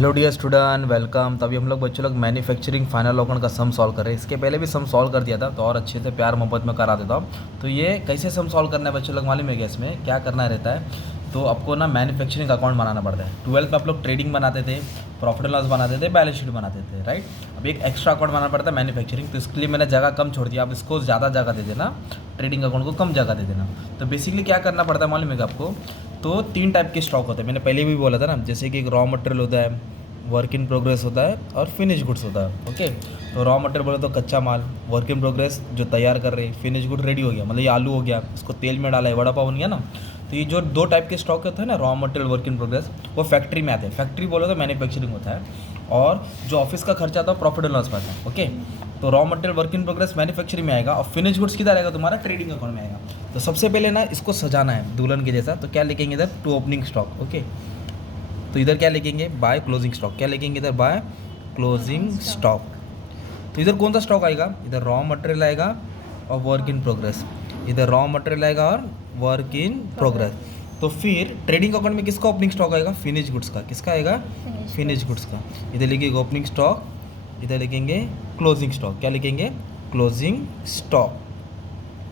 Hello dear student, welcome. तभी हम लोग बच्चों लोग मैन्युफैक्चरिंग फाइनल अकाउंट का सम सॉल्व कर रहे हैं। इसके पहले भी सम सॉल्व कर दिया था, तो और अच्छे से प्यार मोहब्बत में करा देता हूँ। तो ये कैसे सम सॉल्व करना है बच्चों लोग मालूम है क्या? इसमें क्या करना रहता है, तो आपको ना मैन्युफैक्चरिंग अकाउंट बनाना पड़ता है। 12th में आप लोग ट्रेडिंग बनाते थे, प्रॉफिट एंड लॉस बनाते थे, बैलेंस शीट बनाते थे, राइट। अब एक एक्स्ट्रा अकाउंट बनाना पड़ता है मैन्युफैक्चरिंग, तो इसके लिए मैंने जगह कम छोड़ दिया। आप इसको ज़्यादा जगह दे देना, ट्रेडिंग अकाउंट को कम जगह दे देना। तो बेसिकली क्या करना पड़ता है मालूम है आपको? तो 3 टाइप के स्टॉक होते हैं, मैंने पहले भी बोला था ना। जैसे कि एक रॉ मटेरियल होता है, वर्क इन प्रोग्रेस होता है, और फिनिश गुड्स होता है। ओके, तो रॉ मटेरियल बोले तो कच्चा माल, वर्क इन प्रोग्रेस जो तैयार कर रहे हैं, फिनिश गुड रेडी हो गया, मतलब ये आलू हो गया, इसको तेल में डाला है, वड़ा पाव बन गया ना। तो ये जो 2 टाइप के स्टॉक होते हैं ना, raw material, work in progress, वो फैक्ट्री में आते हैं। फैक्ट्री बोलो तो मैन्युफैक्चरिंग होता है, और जो ऑफिस का खर्चा आता है प्रॉफिट एंड लॉस में आता है। ओके, तो raw material, work in progress manufacturing में आएगा, और फिनिश गुड्स किधर आएगा? तुम्हारा ट्रेडिंग अकाउंट में आएगा। तो सबसे पहले ना इसको सजाना है दुल्हन के जैसा। तो क्या लिखेंगे इधर? To opening stock. ओके, तो इधर क्या लिखेंगे? By closing stock. क्या लिखेंगे इधर? By closing stock. तो इधर कौन सा स्टॉक आएगा? इधर रॉ मटेरियल आएगा और वर्क इन प्रोग्रेस। इधर रॉ मटेरियल आएगा और वर्क इन प्रोग्रेस। तो फिर ट्रेडिंग अकाउंट में किसका ओपनिंग स्टॉक आएगा? फिनिश गुड्स का। किसका आएगा? फिनिश गुड्स का। इधर लिखेंगे ओपनिंग स्टॉक, इधर लिखेंगे क्लोजिंग स्टॉक। क्या लिखेंगे? Closing stock.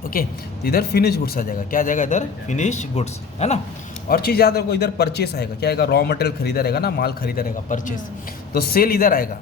ओके, तो इधर फिनिश गुड्स आ जाएगा। क्या आ जाएगा इधर? फिनिश गुड्स, है ना। और चीज़ याद रखो, इधर परचेस आएगा। क्या आएगा? रॉ मटेरियल खरीदा रहेगा ना, माल खरीदा रहेगा, परचेस। तो सेल इधर आएगा,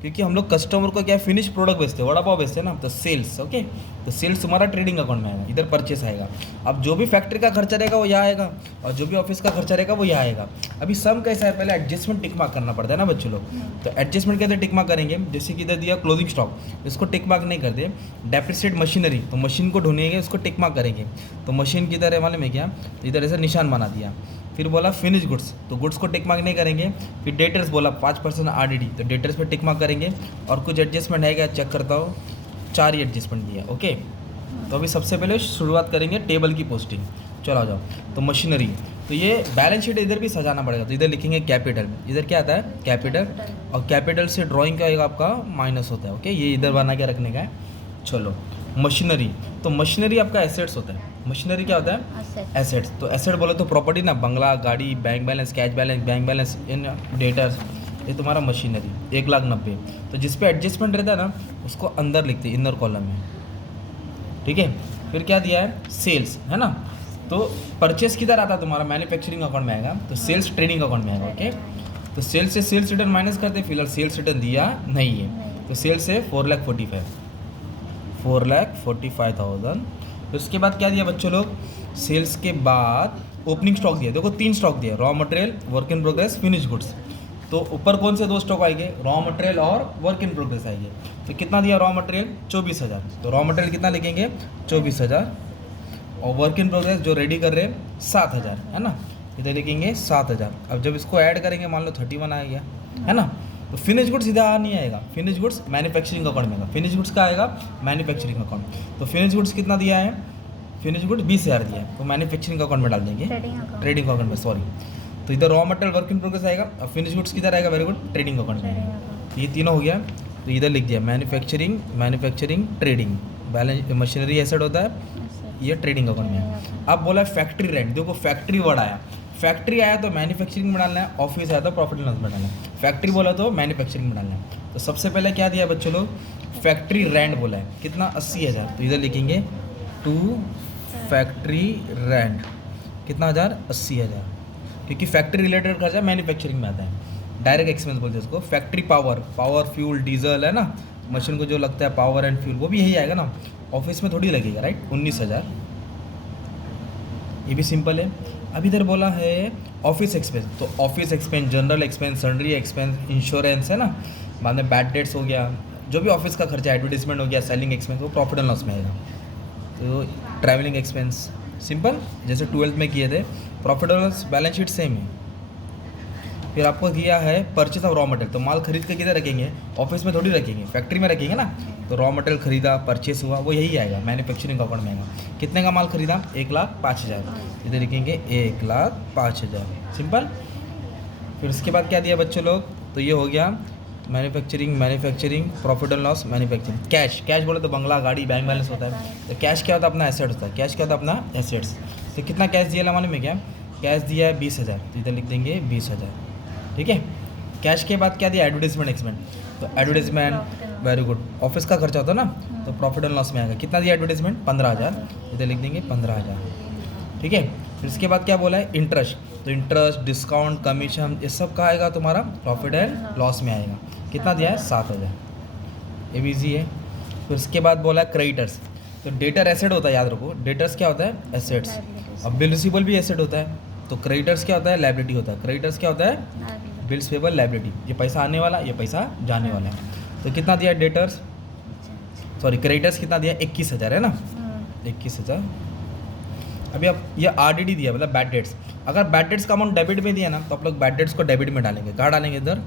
क्योंकि हम लोग कस्टमर को क्या फिनिश प्रोडक्ट बेचते हैं, वड़ा पाव बेचते हैं ना, तो सेल्स। ओके, तो सेल्स तुम्हारा ट्रेडिंग अकाउंट में आएगा, इधर परचेस आएगा। अब जो भी फैक्ट्री का खर्चा रहेगा वो यहाँ आएगा, और जो भी ऑफिस का खर्चा रहेगा वो यहाँ आएगा। अभी सम कैसा है, पहले एडजस्टमेंट टिक मार्क करना पड़ता है ना बच्चों लोग। तो एडजस्टमेंट कैसे टिक मार्क करेंगे? जैसे कि इधर दिया क्लोजिंग स्टॉक, इसको टिक मार्क नहीं करते। डेप्रिसिएट मशीनरी, तो मशीन को ढूंढेंगे, उसको टिक मार्क करेंगे। तो मशीन किधर है मालूम है क्या? तो इधर ऐसा निशान बना दिया। फिर बोला फिनिश गुड्स, तो गुड्स को टिक मार्क नहीं करेंगे। फिर डेटर्स बोला 5% आरडीडी, तो डेटर्स पे टिक मार्क करेंगे। और कुछ एडजस्टमेंट है क्या चेक करता हूँ, 4 ही एडजस्टमेंट दिया। ओके, तो अभी सबसे पहले शुरुआत करेंगे टेबल की पोस्टिंग। चलो आ जाओ। तो मशीनरी, तो ये बैलेंस शीट इधर भी सजाना पड़ेगा, तो इधर लिखेंगे कैपिटल। इधर क्या आता है? कैपिटल। और कैपिटल से ड्राइंग का आएगा आपका माइनस होता है। ओके, ये इधर बना के रखने का है। चलो, मशीनरी, तो मशीनरी आपका एसेट्स होता है। मशीनरी क्या होता है? एसेट्स। तो एसेट बोले तो प्रॉपर्टी ना, बंगला, गाड़ी, bank balance, cash balance, bank balance, इन डेटर्स, ये तुम्हारा मशीनरी। 1,90,000। तो जिस पे एडजस्टमेंट रहता है ना, उसको अंदर लिखते हैं, इनर कॉलम में। ठीक है, फिर क्या दिया है? सेल्स, है ना। तो परचेस किधर आता है तुम्हारा? मैन्युफैक्चरिंग अकाउंट में आएगा, तो सेल्स ट्रेडिंग अकाउंट में आएगा। ओके, तो सेल्स से सेल्स रिटर्न माइनस करते हैं, फिलहाल सेल्स रिटर्न दिया नहीं है, तो सेल्स से 4,45,000। तो उसके बाद क्या दिया बच्चों लोग? सेल्स के बाद ओपनिंग स्टॉक दिया। देखो 3 स्टॉक दिया, raw material, work in progress, finish goods. तो ऊपर कौन से 2 स्टॉक आएंगे? रॉ मटेरियल और वर्क इन प्रोग्रेस आएंगे। तो कितना दिया रॉ मटेरियल? 24,000। तो रॉ मटेरियल कितना लिखेंगे? 24,000। और वर्क इन प्रोग्रेस जो रेडी कर रहे हैं 7,000, है ना, इधर लिखेंगे 7,000। अब जब इसको ऐड करेंगे मान लो 31 आ गया, है ना। तो फिनिश गुड्स इधर आ नहीं आएगा, फिनिश गुड्स मैन्युफैक्चरिंग अकाउंट में आएगा। फिनिश गुड्स का आएगा मैन्युफैक्चरिंग अकाउंट। तो फिनिश गुड्स कितना दिया है? फिनिश गुड्स 20,000 दिया है, तो मैन्युफैक्चरिंग अकाउंट में डाल देंगे, ट्रेडिंग अकाउंट में, सॉरी। तो इधर raw material, work in progress आएगा, और फिनिश गुड्स किधर आएगा? वेरी गुड, ट्रेडिंग अकाउंट में आएगा। ये तीनों हो गया। तो इधर लिख दिया manufacturing trading. Balance machinery asset होता है, ये ट्रेडिंग अकाउंट में है। अब बोला फैक्ट्री रेंट, देखो फैक्ट्री वर्ड आया। फैक्ट्री आया तो मैन्युफैक्चरिंग में डालना है, ऑफिस आया तो प्रॉफिट एंड लॉस में डालना है। फैक्ट्री बोला तो मैन्युफैक्चरिंग में डालना है। तो सबसे पहले क्या दिया बच्चों लोग? फैक्ट्री रेंट बोला है, कितना? 80,000। तो इधर लिखेंगे टू फैक्ट्री रेंट, कितना हज़ार? 80,000। क्योंकि फैक्ट्री रिलेटेड खर्चा मैन्युफैक्चरिंग में आता है। डायरेक्ट एक्सपेंस बोलते हैं उसको। फैक्ट्री पावर, फ्यूल, डीजल, है ना, मशीन को जो लगता है पावर एंड फ्यूल, वो भी यही आएगा ना, ऑफिस में थोड़ी लगेगा, राइट। 19,000, ये भी सिंपल है। अब इधर बोला है ऑफिस एक्सपेंस, तो office expense, general expense, salary expense, insurance, है ना, बाद में बैड डेट्स हो गया, जो भी ऑफिस का खर्चा, एडवर्टीजमेंट हो गया, सेलिंग एक्सपेंस, वो प्रॉफिट एंड लॉस में आएगा। तो ट्रैवलिंग एक्सपेंस, सिंपल, जैसे 12th में किए थे। Profit and loss balance sheet same है। फिर आपको दिया है परचेस ऑफ रॉ मटेरियल, तो माल खरीद के किधर रखेंगे? ऑफिस में थोड़ी रखेंगे, फैक्ट्री में रखेंगे ना। तो रॉ मटेरियल खरीदा, परचेस हुआ, वो यही आएगा, मैन्युफैक्चरिंग अकाउंट में आएगा। कितने का माल खरीदा? 1,05,000। इधर लिखेंगे 1,05,000, सिंपल। फिर उसके बाद क्या दिया बच्चों लोग? तो ये हो गया manufacturing, profit and loss, manufacturing. Cash बोले तो बंगला, गाड़ी, बैंक बैलेंस होता है। तो कैश क्या होता है? अपना एसेट होता है। कैश क्या होता है? अपना एसेट्स। तो कितना कैश दिया मालूम है क्या? कैश दिया है 20,000, तो इधर लिख देंगे 20,000। ठीक है, कैश के बाद क्या दिया, एडवर्टाइजमेंट एक्सपेंस। तो एडवर्टाइजमेंट वेरी गुड, ऑफिस का खर्चा होता है ना, तो प्रॉफिट एंड लॉस में आएगा। कितना दिया एडवर्टाइजमेंट, 15,000, इधर लिख देंगे 15,000, ठीक है। फिर इसके बाद क्या बोला है, इंटरेस्ट। तो इंटरेस्ट, डिस्काउंट, कमीशन, ये सब का आएगा तुम्हारा प्रॉफिट एंड लॉस में आएगा। कितना दिया है, 7,000, ये भी ईजी है। फिर उसके बाद बोला है क्रेडिटर्स। तो डेटर एसेट होता है, याद रखो, डेटर्स क्या होता है, एसेट्स। अब बिल रिसीवेबल भी एसेट होता है, तो क्रेडिटर्स क्या होता है, लायबिलिटी होता है। क्रेडिटर्स क्या होता है, बिल्स पेबल लायबिलिटी, ये पैसा आने वाला, ये पैसा जाने वाला है। तो कितना दिया डेटर्स, सॉरी क्रेडिटर्स कितना दिया, 21,000 है ना, 21,000। अभी अब ये आरडीडी दिया, मतलब बैड डेट्स। अगर बैड डेट्स का अमाउंट डेबिट में दिया ना, तो आप लोग बैड डेट्स को डेबिट में डालेंगे। कहाँ डालेंगे, इधर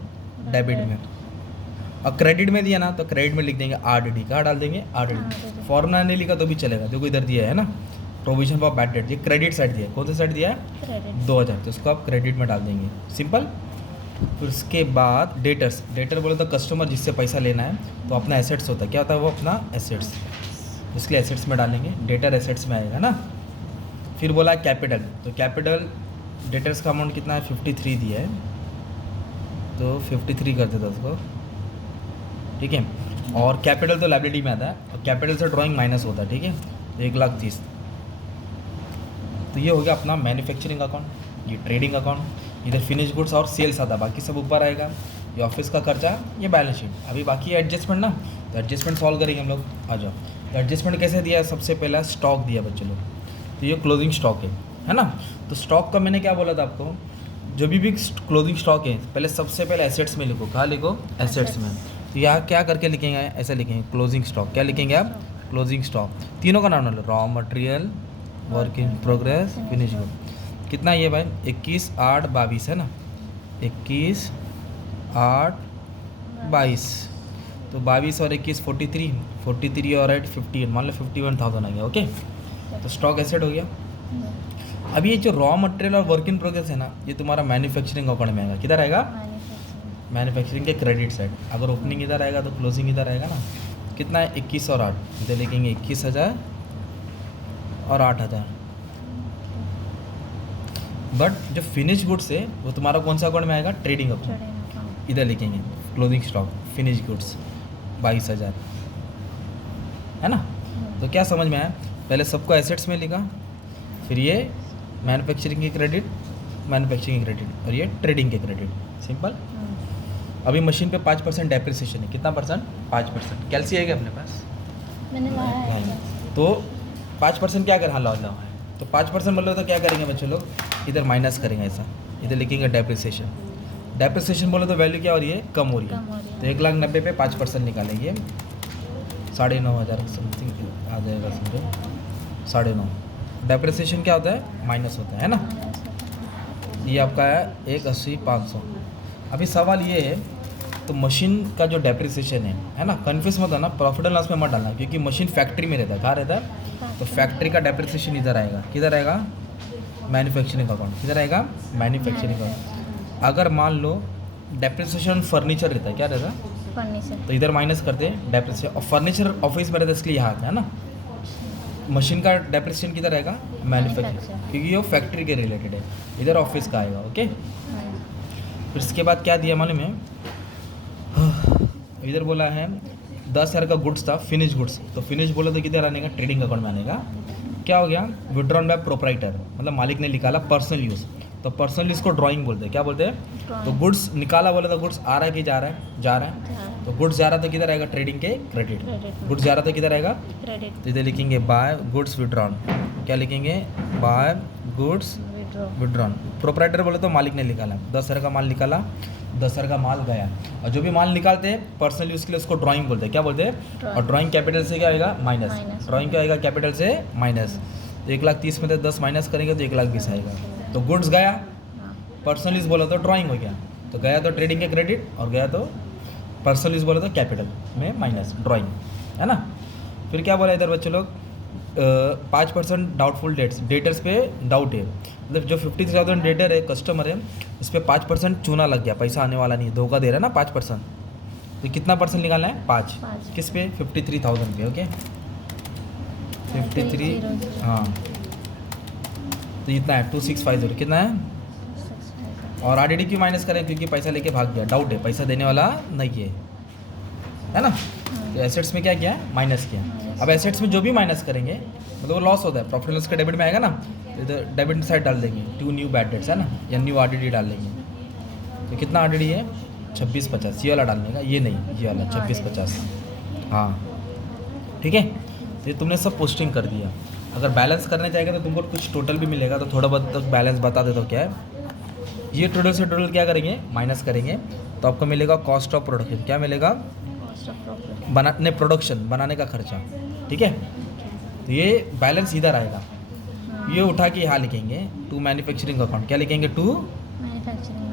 डेबिट में। और क्रेडिट में दिया ना, तो क्रेडिट में लिख देंगे आरडीडी। कहाँ डाल देंगे, आरडीडी। फॉर्मूला नहीं लिखा तो भी चलेगा, देखो इधर दिया है ना, प्रोविजन फॉर बैड डेट, ये क्रेडिट साइड दिया है। कौन सा साइड दिया है, 2,000, तो उसको आप क्रेडिट में डाल देंगे, सिंपल। फिर उसके बाद डेटर्स, डेटर बोले तो कस्टमर जिससे पैसा लेना है, तो अपना एसेट्स होता है, क्या होता है वो, अपना एसेट्स, इसलिए एसेट्स में डालेंगे, डेटर एसेट्स में आएगा ना। फिर बोला कैपिटल, तो कैपिटल डेटर्स का अमाउंट कितना है, 53 दिया है, तो 53 कर देता उसको, ठीक है। और कैपिटल तो लायबिलिटी में आता है, और कैपिटल से ड्राइंग माइनस होता है, ठीक है, 1,30,000। तो ये हो गया अपना मैन्युफैक्चरिंग अकाउंट, ये ट्रेडिंग अकाउंट, इधर फिनिश गुड्स और सेल्स आता है, बाकी सब ऊपर आएगा। ये ऑफिस का खर्चा, ये बैलेंस शीट। अभी बाकी है एडजस्टमेंट ना, तो एडजस्टमेंट सॉल्व करेंगे हम लोग, आ जाओ। तो एडजस्टमेंट कैसे दिया, सबसे पहला स्टॉक दिया बच्चे लोग, तो ये क्लोजिंग स्टॉक है ना। तो स्टॉक का मैंने क्या बोला था आपको, जो भी क्लोजिंग स्टॉक है, पहले सबसे पहले एसेट्स में लिखो। कहाँ लिखो, एसेट्स में। तो यहाँ क्या करके लिखेंगे, ऐसे लिखेंगे क्लोजिंग स्टॉक। क्या लिखेंगे आप, क्लोजिंग स्टॉक। तीनों का नाम लो, raw material, work in progress, finish good. कितना ये भाई, 21,822 है ना, 21,822। तो 22 और 21 43 और 8 58, मान लो 51,000 आ गया, ओके। तो स्टॉक एसेट हो गया। अभी ये जो रॉ मटेरियल और वर्क इन प्रोग्रेस है ना, ये तुम्हारा मैन्युफैक्चरिंग अकाउंट में आएगा। किधर आएगा, मैन्युफैक्चरिंग के क्रेडिट साइड। अगर ओपनिंग इधर आएगा तो क्लोजिंग इधर आएगा ना। कितना है, 21 और 8, इधर लिखेंगे 21,000 और 8,000। बट जो फिनिश गुड्स है वो तुम्हारा कौन सा अकाउंट में आएगा, ट्रेडिंग अकाउंट। इधर लिखेंगे क्लोजिंग स्टॉक फिनिश गुड्स 22,000, है ना। तो क्या समझ में आया, पहले सबको एसेट्स में लिखा, फिर ये मैन्युफैक्चरिंग की क्रेडिट, मैन्युफैक्चरिंग की क्रेडिट, और ये ट्रेडिंग के क्रेडिट, सिंपल। अभी मशीन पे 5% डेप्रिसिएशन है। कितना परसेंट, 5%। कैलसी है क्या अपने पास, मैंने लाया है। तो 5% क्या कर, हाँ लाओ है, तो 5% बोलो तो क्या करेंगे बच्चे लोग, इधर माइनस करेंगे ऐसा, इधर लिखेंगे डेप्रिसिएशन। डेप्रिसिएशन बोलो तो वैल्यू क्या हो रही है, कम हो रही है। तो 1,90,000 पे 5% निकालेंगे, 9,500 समथिंग आ जाएगा, समझो 9.5। डेप्रिसिएशन क्या होता है, माइनस होता है ना। ये आपका है 1,80,500। अभी सवाल ये है, तो मशीन का जो डेप्रिसिएशन है ना, कन्फ्यूज मत आना, प्रॉफिट एंड लॉस में मत डालना, क्योंकि मशीन फैक्ट्री में रहता है। कहाँ रहता है, तो फैक्ट्री का डेप्रिसिएशन इधर आएगा। किधर आएगा, मैन्युफैक्चरिंग अकाउंट। किधर आएगा, मैन्युफैक्चरिंग अकाउंट। अगर मान लो डेप्रिसिएशन फर्नीचर रहता है, क्या रहता है, फर्नीचर, तो इधर माइनस करते हैं डेप्रिसिएशन। और फर्नीचर ऑफिस में रहता है, इसलिए यहाँ आता है ना। मशीन का डेप्रिसिएशन किधर आएगा, मैन्युफैक्चरिंग, क्योंकि ये फैक्ट्री के रिलेटेड है। इधर ऑफिस का आएगा, ओके। फिर इसके बाद क्या दिया मालूम है, इधर बोला है 10,000 का गुड्स था, फिनिश गुड्स। तो फिनिश बोला तो किधर आने का, ट्रेडिंग अकाउंट में आने का। क्या हो गया, विड्रॉन बाय प्रोप्राइटर, मतलब मालिक ने निकाला पर्सनल यूज़। तो पर्सनल यूज़ को ड्राइंग बोलते हैं, क्या बोलते हैं। तो गुड्स निकाला बोला तो गुड्स आ रहा है कि जा रहा है, जा रहा है। तो गुड्स जा रहा था, किधर आएगा, ट्रेडिंग के क्रेडिट। गुड्स जा रहा था, किधर आएगा, क्रेडिट। तो इधर लिखेंगे बाय गुड्स विड्रॉन। क्या लिखेंगे, बाय गुड्स विड्रॉन। प्रोप्राइटर बोले तो मालिक ने निकाला, 10,000 का माल निकाला, 10,000 का माल गया। और जो भी माल निकालते हैं पर्सनल यूज़ के लिए, उसको ड्राइंग बोलते हैं, क्या बोलते हैं। और ड्राइंग कैपिटल से क्या आएगा, माइनस। ड्राइंग क्या आएगा, कैपिटल से माइनस। 1,30,000 में से 10 माइनस करेंगे तो 1,20,000 आएगा। तो गुड्स गया, पर्सनल यूज़ बोला तो ड्राइंग हो गया, तो गया तो ट्रेडिंग के क्रेडिट, और गया तो पर्सनल यूज़ बोला तो कैपिटल में माइनस, ड्राइंग, है ना। फिर क्या बोला इधर बच्चे लोग, 5% डाउटफुल डेट्स, डेटर्स पे डाउट है, मतलब जो 53,000 डेटर है, कस्टमर है, इस पर 5% चूना लग गया, पैसा आने वाला नहीं, धोखा दे रहा है ना 5%। तो कितना परसेंट निकालना है, 5। किस पे, 53,000 पे, ओके 53, हाँ। तो इतना है 2650, कितना है और आरडीडी क्यों माइनस करें? क्योंकि पैसा लेके भाग गया, डाउट है, पैसा देने वाला नहीं है ना। तो एसेट्स में क्या किया है? माइनस किया। अब एसेट्स में जो भी माइनस करेंगे मतलब वो लॉस होता है, प्रॉफिट एंड लॉस के डेबिट में आएगा ना, तो डेबिट साइड डाल देंगे, 2 न्यू बैड डेट्स है ना, या न्यू आरडीडी डाल देंगे। तो कितना आरडीडी है? 2650, ये वाला डालने का, ये नहीं, ये वाला 2650। हाँ ठीक है, तो ये तुमने सब पोस्टिंग कर दिया। अगर बैलेंस करने जाएगा तो तुमको कुछ टोटल भी मिलेगा, तो थोड़ा बहुत तो बैलेंस बता देता हूँ क्या है। ये टोटल से टोटल क्या करेंगे? माइनस करेंगे, तो आपको मिलेगा कॉस्ट ऑफ प्रोडक्शन। क्या मिलेगा? Cost of profit. बनाने प्रोडक्शन, बनाने का खर्चा, ठीक है। तो ये बैलेंस इधर आएगा, ये उठा के यहाँ लिखेंगे टू मैन्युफैक्चरिंग अकाउंट। क्या लिखेंगे? To, manufacturing.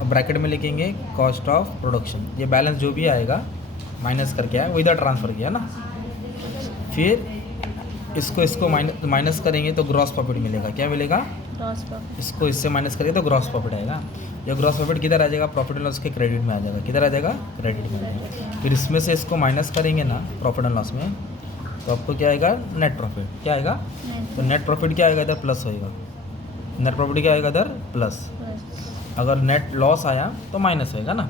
ब्रैकेट में लिखेंगे कॉस्ट ऑफ प्रोडक्शन। ये बैलेंस जो भी आएगा माइनस करके आया वो इधर ट्रांसफ़र किया ना। फिर इसको माइनस करेंगे तो ग्रॉस प्रॉफिट मिलेगा। क्या मिलेगा? Gross profit. इसको इससे माइनस करेंगे तो ग्रॉस प्रॉफिट आएगा। ये ग्रॉस प्रॉफिट किधर आ जाएगा? प्रॉफिट एंड लॉस के क्रेडिट में आ जाएगा। किधर आ जाएगा? क्रेडिट में आ जाएगा। फिर इसमें से इसको माइनस करेंगे ना प्रॉफिट एंड लॉस में, तो आपको क्या आएगा? Net profit. क्या आएगा? तो नेट प्रॉफिट क्या आएगा? इधर प्लस होएगा। नेट प्रॉफिट क्या आएगा? इधर प्लस। अगर नेट लॉस आया तो माइनस होएगा ना।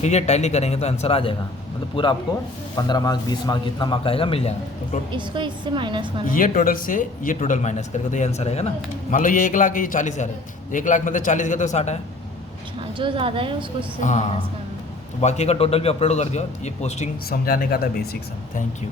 फिर ये टैली करेंगे तो आंसर आ जाएगा, मतलब पूरा आपको 15 मार्क 20 मार्क जितना मार्क आएगा मिल जाएगा। तो इसको इससे माइनस करना। ये टोटल से ये टोटल माइनस करके तो ये आंसर आएगा ना। मान लो ये 1 लाख है, ये 40,000 है, 1 लाख में तो 40 गए तो 60 है। अच्छा, जो ज़्यादा है उसको इससे हाँ। माइनस करना। तो बाकी का टोटल भी अपलोड कर दिया। ये पोस्टिंग समझाने का था बेसिक सब। Thank you.